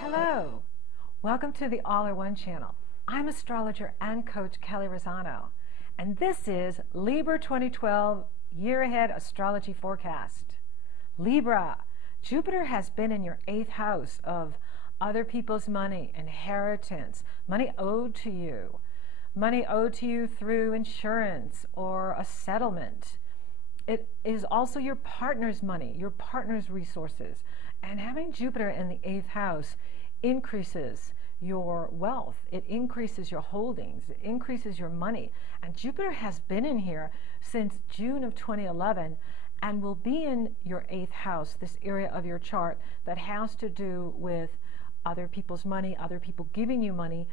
Hello, welcome to the All-in-One channel. I'm astrologer and coach Kelley Rosano, and this is Libra 2012 Year Ahead Astrology Forecast. Libra, Jupiter has been in your 8th house of other people's money, inheritance, money owed to you through insurance or a settlement. It is also your partner's money, your partner's resources. And having Jupiter in the 8th house increases your wealth. It increases your holdings. It increases your money. And Jupiter has been in here since June of 2011 and will be in your 8th house, this area of your chart that has to do with other people's money, other people giving you money,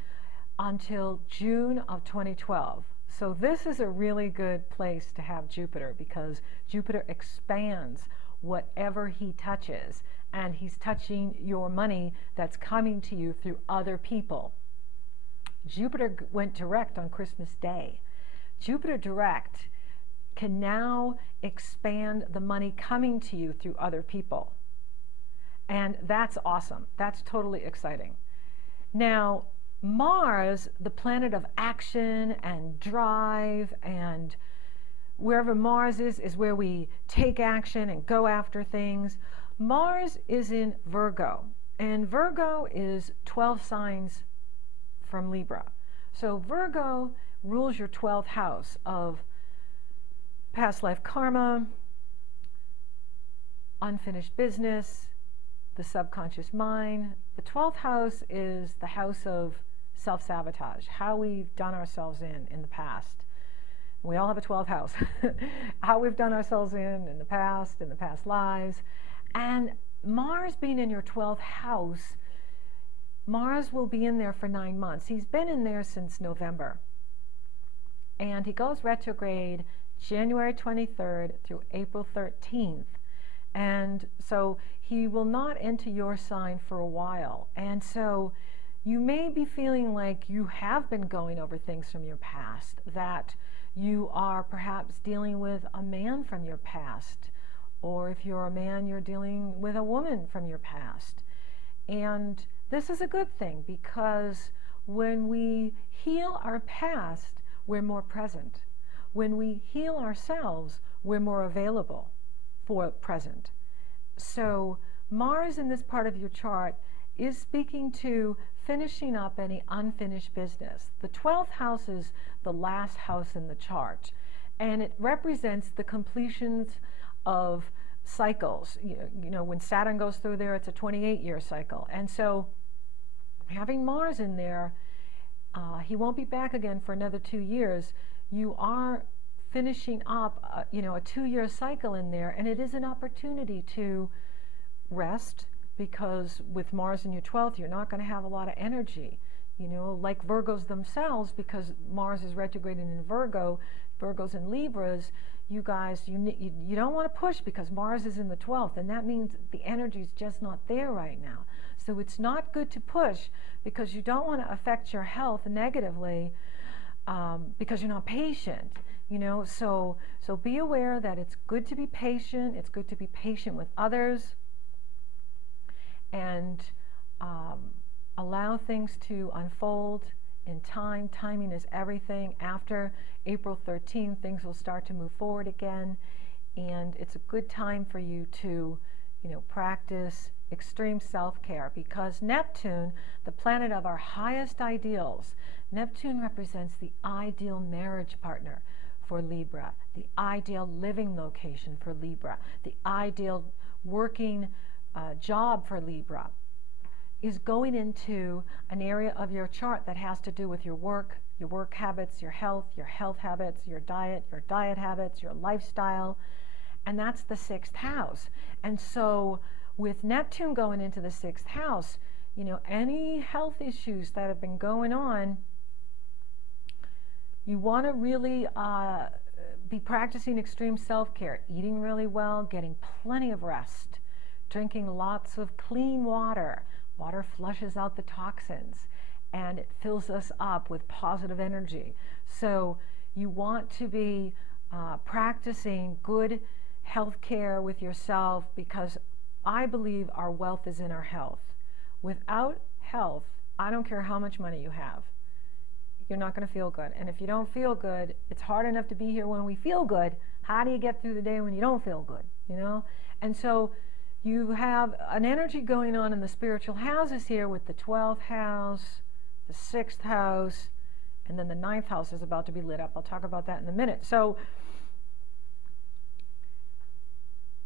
until June of 2012. So this is a really good place to have Jupiter, because Jupiter expands whatever he touches, and he's touching your money that's coming to you through other people. Jupiter went direct on Christmas Day. Jupiter direct can now expand the money coming to you through other people. And that's awesome. That's totally exciting. Now, Mars, the planet of action and drive, and wherever Mars is where we take action and go after things. Mars is in Virgo, and Virgo is 12 signs from Libra. So Virgo rules your 12th house of past life karma, unfinished business, the subconscious mind. The 12th house is the house of self-sabotage, how we've done ourselves in the past. We all have a 12th house. How we've done ourselves in the past lives. And Mars being in your 12th house, Mars will be in there for 9 months. He's been in there since November. And he goes retrograde January 23rd through April 13th. And so he will not enter your sign for a while. And so you may be feeling like you have been going over things from your past, that you are perhaps dealing with a man from your past, or if you're a man, you're dealing with a woman from your past. And this is a good thing, because when we heal our past, we're more present. When we heal ourselves, we're more available for present. So Mars in this part of your chart is speaking to finishing up any unfinished business. The 12th house is the last house in the chart, and it represents the completions of cycles. You know, when Saturn goes through there, it's a 28-year cycle. And so having Mars in there, he won't be back again for another 2 years. You are finishing up a 2-year cycle in there, and it is an opportunity to rest, because with Mars in your 12th, you're not going to have a lot of energy. Like Virgos themselves, because Mars is retrograding in Virgo, Virgos and Libras, you guys, you don't want to push, because Mars is in the 12th, and that means the energy is just not there right now. So it's not good to push, because you don't want to affect your health negatively, because you're not patient. So be aware that it's good to be patient. It's good to be patient with others, and allow things to unfold in time. Timing is everything. After April 13th, things will start to move forward again, and it's a good time for you to, practice extreme self-care, because Neptune, the planet of our highest ideals, Neptune represents the ideal marriage partner for Libra, the ideal living location for Libra, the ideal working job for Libra, is going into an area of your chart that has to do with your work habits, your health habits, your diet habits, your lifestyle, and that's the 6th house. And so with Neptune going into the 6th house, any health issues that have been going on, you want to really be practicing extreme self-care, eating really well, getting plenty of rest, drinking lots of clean water. Water flushes out the toxins, and it fills us up with positive energy. So you want to be practicing good health care with yourself, because I believe our wealth is in our health. Without health, I don't care how much money you have, you're not going to feel good. And if you don't feel good, it's hard enough to be here when we feel good. How do you get through the day when you don't feel good, you know? And so you have an energy going on in the spiritual houses here with the 12th house, the 6th house, and then the 9th house is about to be lit up. I'll talk about that in a minute. So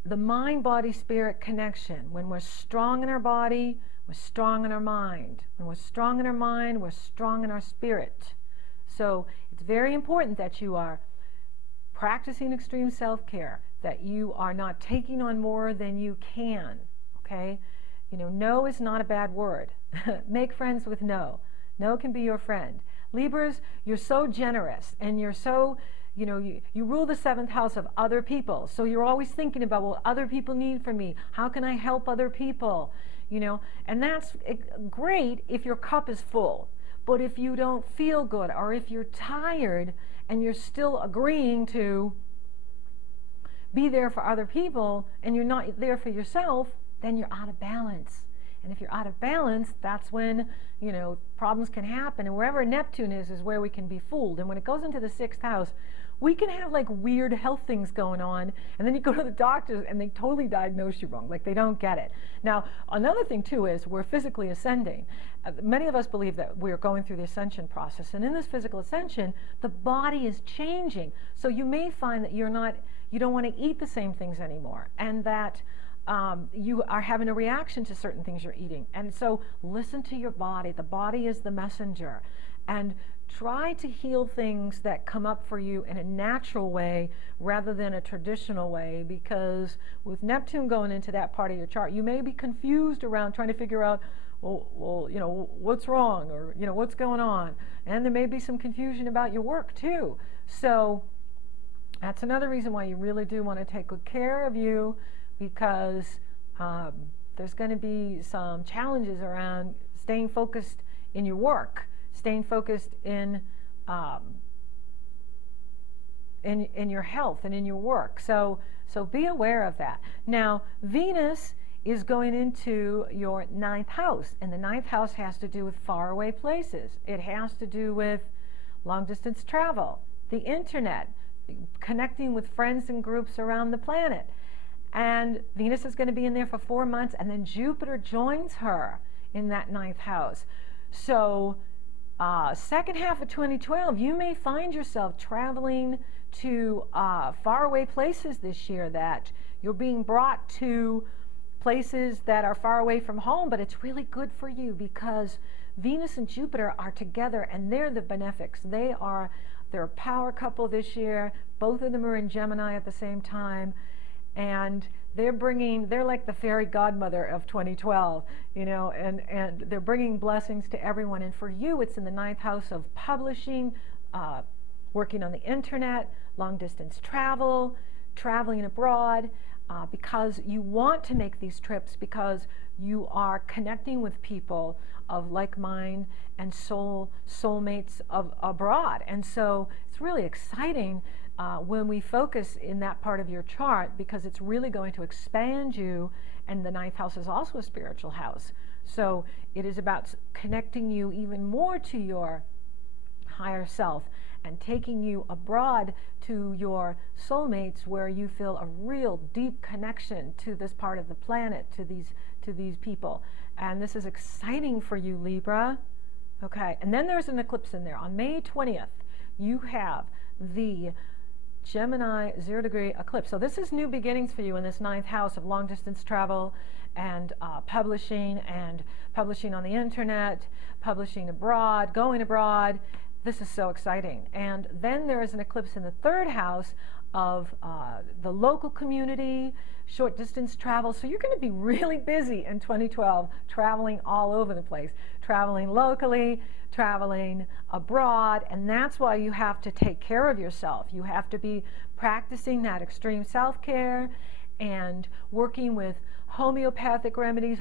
the mind-body-spirit connection, when we're strong in our body, we're strong in our mind. When we're strong in our mind, we're strong in our spirit. So it's very important that you are practicing extreme self-care, that you are not taking on more than you can, okay? You know, no is not a bad word. Make friends with no. No can be your friend. Libras, you're so generous, and you're so, you know, you rule the 7th house of other people. So you're always thinking about what other people need from me. How can I help other people? You know, and that's great if your cup is full. But if you don't feel good, or if you're tired and you're still agreeing to be there for other people and you're not there for yourself, then you're out of balance. And if you're out of balance, that's when, you know, problems can happen. And wherever Neptune is where we can be fooled. And when it goes into the 6th house, we can have like weird health things going on, and then you go to the doctors and they totally diagnose you wrong, like they don't get it. Now, another thing too is we're physically ascending. Many of us believe that we're going through the ascension process, and in this physical ascension, the body is changing. So you may find that you don't want to eat the same things anymore, and that you are having a reaction to certain things you're eating. And so listen to your body. The body is the messenger. And try to heal things that come up for you in a natural way rather than a traditional way, because with Neptune going into that part of your chart, you may be confused around trying to figure out, well, you know, what's wrong, or, you know, what's going on. And there may be some confusion about your work too. So that's another reason why you really do want to take good care of you, because there's going to be some challenges around staying focused in your work, staying focused in your health and in your work. So be aware of that. Now, Venus is going into your 9th house, and the 9th house has to do with faraway places. It has to do with long-distance travel, the internet, connecting with friends and groups around the planet. And Venus is going to be in there for 4 months, and then Jupiter joins her in that 9th house. So second half of 2012, you may find yourself traveling to faraway places this year, that you're being brought to places that are far away from home, but it's really good for you because Venus and Jupiter are together, and they're the benefics. They're a power couple this year. Both of them are in Gemini at the same time. And they're like the fairy godmother of 2012, you know, and they're bringing blessings to everyone. And for you, it's in the 9th house of publishing, working on the internet, long distance travel, traveling abroad, because you want to make these trips because you are connecting with people of like mind and soulmates abroad. And so it's really exciting when we focus in that part of your chart, because it's really going to expand you, and the 9th house is also a spiritual house. So it is about connecting you even more to your higher self and taking you abroad to your soulmates, where you feel a real deep connection to this part of the planet, to these people. And this is exciting for you, Libra. Okay, and then there's an eclipse in there. On May 20th, you have the Gemini 0-degree eclipse. So this is new beginnings for you in this 9th house of long-distance travel and publishing on the internet, publishing abroad, going abroad. This is so exciting. And then there is an eclipse in the 3rd house of the local community, short distance travel. So you're going to be really busy in 2012, traveling all over the place, traveling locally, traveling abroad, and that's why you have to take care of yourself. You have to be practicing that extreme self-care and working with homeopathic remedies,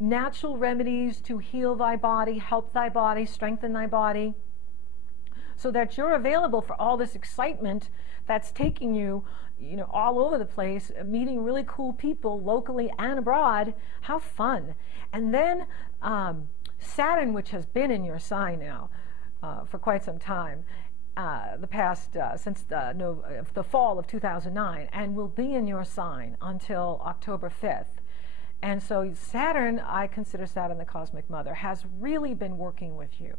natural remedies to heal thy body, help thy body, strengthen thy body, so that you're available for all this excitement that's taking you all over the place, meeting really cool people locally and abroad. How fun. And then Saturn, which has been in your sign now for quite some time, since the fall of 2009, and will be in your sign until October 5th. And so Saturn, I consider Saturn the cosmic mother, has really been working with you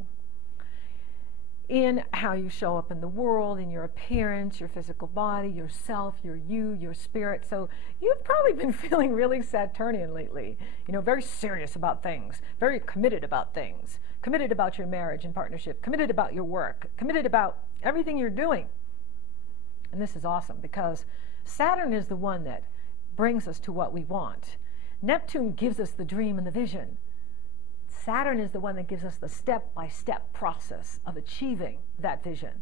in how you show up in the world, in your appearance, your physical body, yourself, your spirit. So you've probably been feeling really Saturnian lately, very serious about things, very committed about things, committed about your marriage and partnership, committed about your work, committed about everything you're doing. And this is awesome because Saturn is the one that brings us to what we want. Neptune gives us the dream and the vision. Saturn is the one that gives us the step-by-step process of achieving that vision.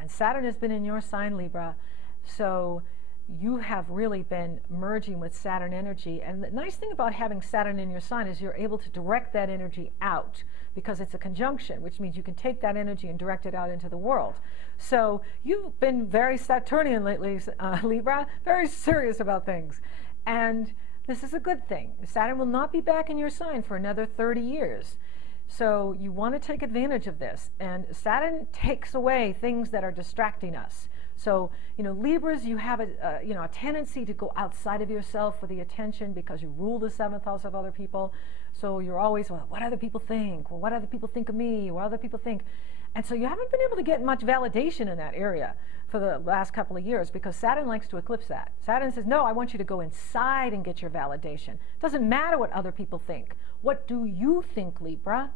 And Saturn has been in your sign, Libra, so you have really been merging with Saturn energy. And the nice thing about having Saturn in your sign is you're able to direct that energy out because it's a conjunction, which means you can take that energy and direct it out into the world. So you've been very Saturnian lately, Libra, very serious about things. And this is a good thing. Saturn will not be back in your sign for another 30 years. So you want to take advantage of this. And Saturn takes away things that are distracting us. So, Libras, you have a tendency to go outside of yourself for the attention because you rule the 7th house of other people. So you're always, well, what other people think? Well, what other people think of me? What other people think? And so you haven't been able to get much validation in that area for the last couple of years because Saturn likes to eclipse that. Saturn says, no, I want you to go inside and get your validation. It doesn't matter what other people think. What do you think, Libra?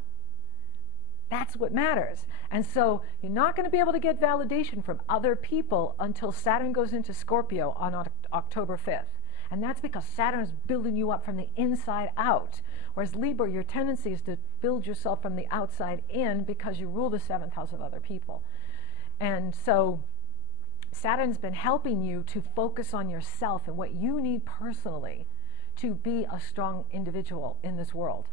That's what matters. And so you're not going to be able to get validation from other people until Saturn goes into Scorpio on October 5th. And that's because Saturn is building you up from the inside out. Whereas Libra, your tendency is to build yourself from the outside in because you rule the 7th house of other people. And so Saturn's been helping you to focus on yourself and what you need personally to be a strong individual in this world.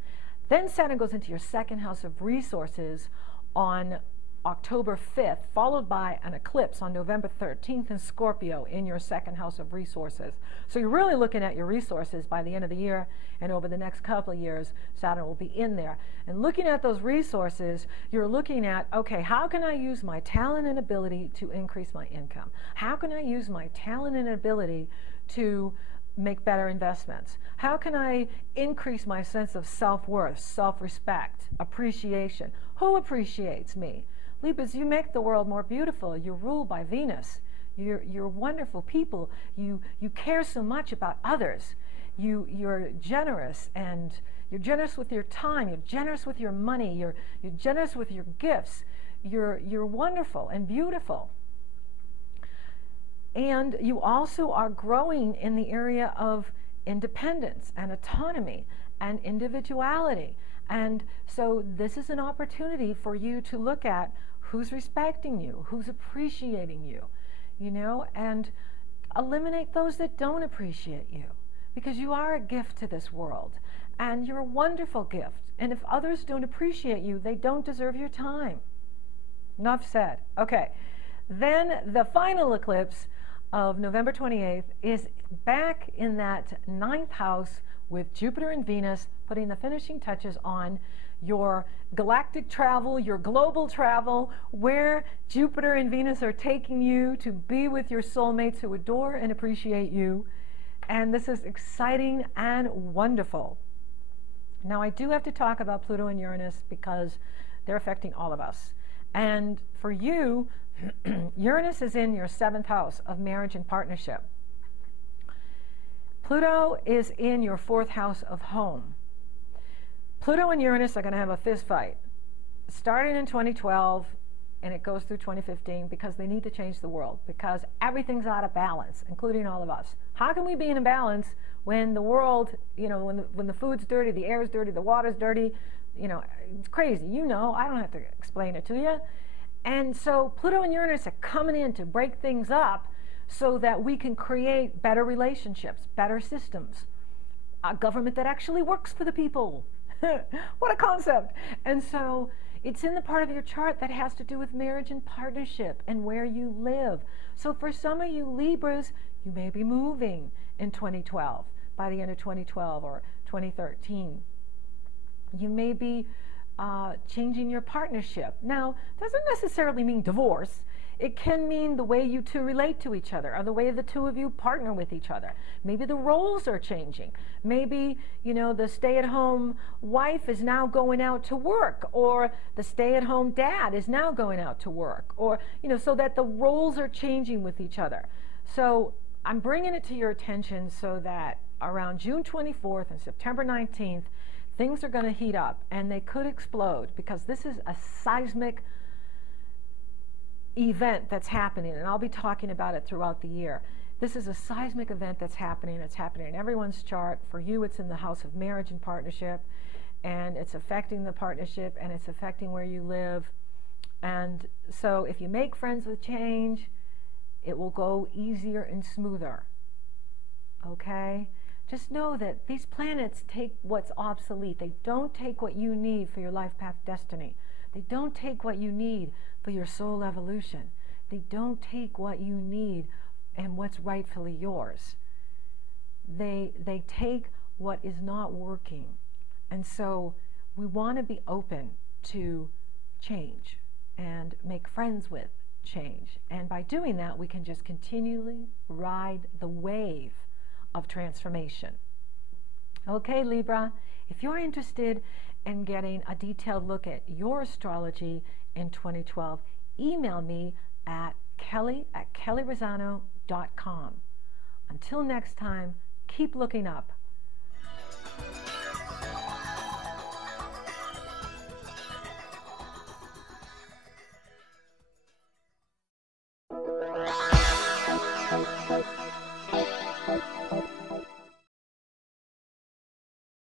Then Saturn goes into your 2nd house of resources on October 5th, followed by an eclipse on November 13th in Scorpio in your 2nd house of resources. So you're really looking at your resources by the end of the year, and over the next couple of years, Saturn will be in there. And looking at those resources, you're looking at, okay, how can I use my talent and ability to increase my income? How can I use my talent and ability to make better investments? How can I increase my sense of self-worth, self-respect, appreciation? Who appreciates me? Libras, you make the world more beautiful. You're ruled by Venus. You're wonderful people. You care so much about others. You're generous, and you're generous with your time. You're generous with your money. You're generous with your gifts. You're wonderful and beautiful. And you also are growing in the area of independence and autonomy and individuality. And so this is an opportunity for you to look at who's respecting you, who's appreciating you, and eliminate those that don't appreciate you, because you are a gift to this world, and you're a wonderful gift. And if others don't appreciate you, they don't deserve your time. Enough said. Okay. Then the final eclipse of November 28th is back in that 9th house with Jupiter and Venus putting the finishing touches on your galactic travel, your global travel, where Jupiter and Venus are taking you to be with your soulmates who adore and appreciate you. And this is exciting and wonderful. Now, I do have to talk about Pluto and Uranus because they're affecting all of us. And for you, Uranus is in your 7th house of marriage and partnership. Pluto is in your 4th house of home. Pluto and Uranus are going to have a fist fight starting in 2012, and it goes through 2015 because they need to change the world, because everything's out of balance, including all of us. How can we be in a balance when the world, when the food's dirty, the air's dirty, the water's dirty? It's crazy. I don't have to explain it to you. And so Pluto and Uranus are coming in to break things up so that we can create better relationships, better systems, a government that actually works for the people. What a concept. And so it's in the part of your chart that has to do with marriage and partnership and where you live. So for some of you Libras, You may be moving in 2012, by the end of 2012 or 2013. You may be changing your partnership. Now, doesn't necessarily mean divorce. It can mean the way you two relate to each other, or the way the two of you partner with each other. Maybe the roles are changing. Maybe, the stay-at-home wife is now going out to work, or the stay-at-home dad is now going out to work, or, so that the roles are changing with each other. So I'm bringing it to your attention so that around June 24th and September 19th, things are going to heat up, and they could explode, because this is a seismic event that's happening, and I'll be talking about it throughout the year. This is a seismic event that's happening. It's happening in everyone's chart. For you, it's in the house of marriage and partnership, and it's affecting the partnership, and it's affecting where you live. And so if you make friends with change, it will go easier and smoother. Okay? Just know that these planets take what's obsolete. They don't take what you need for your life path destiny. They don't take what you need for your soul evolution. They don't take what you need and what's rightfully yours. They take what is not working. And so we want to be open to change and make friends with change. And by doing that, we can just continually ride the wave of transformation. Okay, Libra, if you're interested in getting a detailed look at your astrology in 2012, email me at Kelley@kelleyrosano.com. Until next time, keep looking up.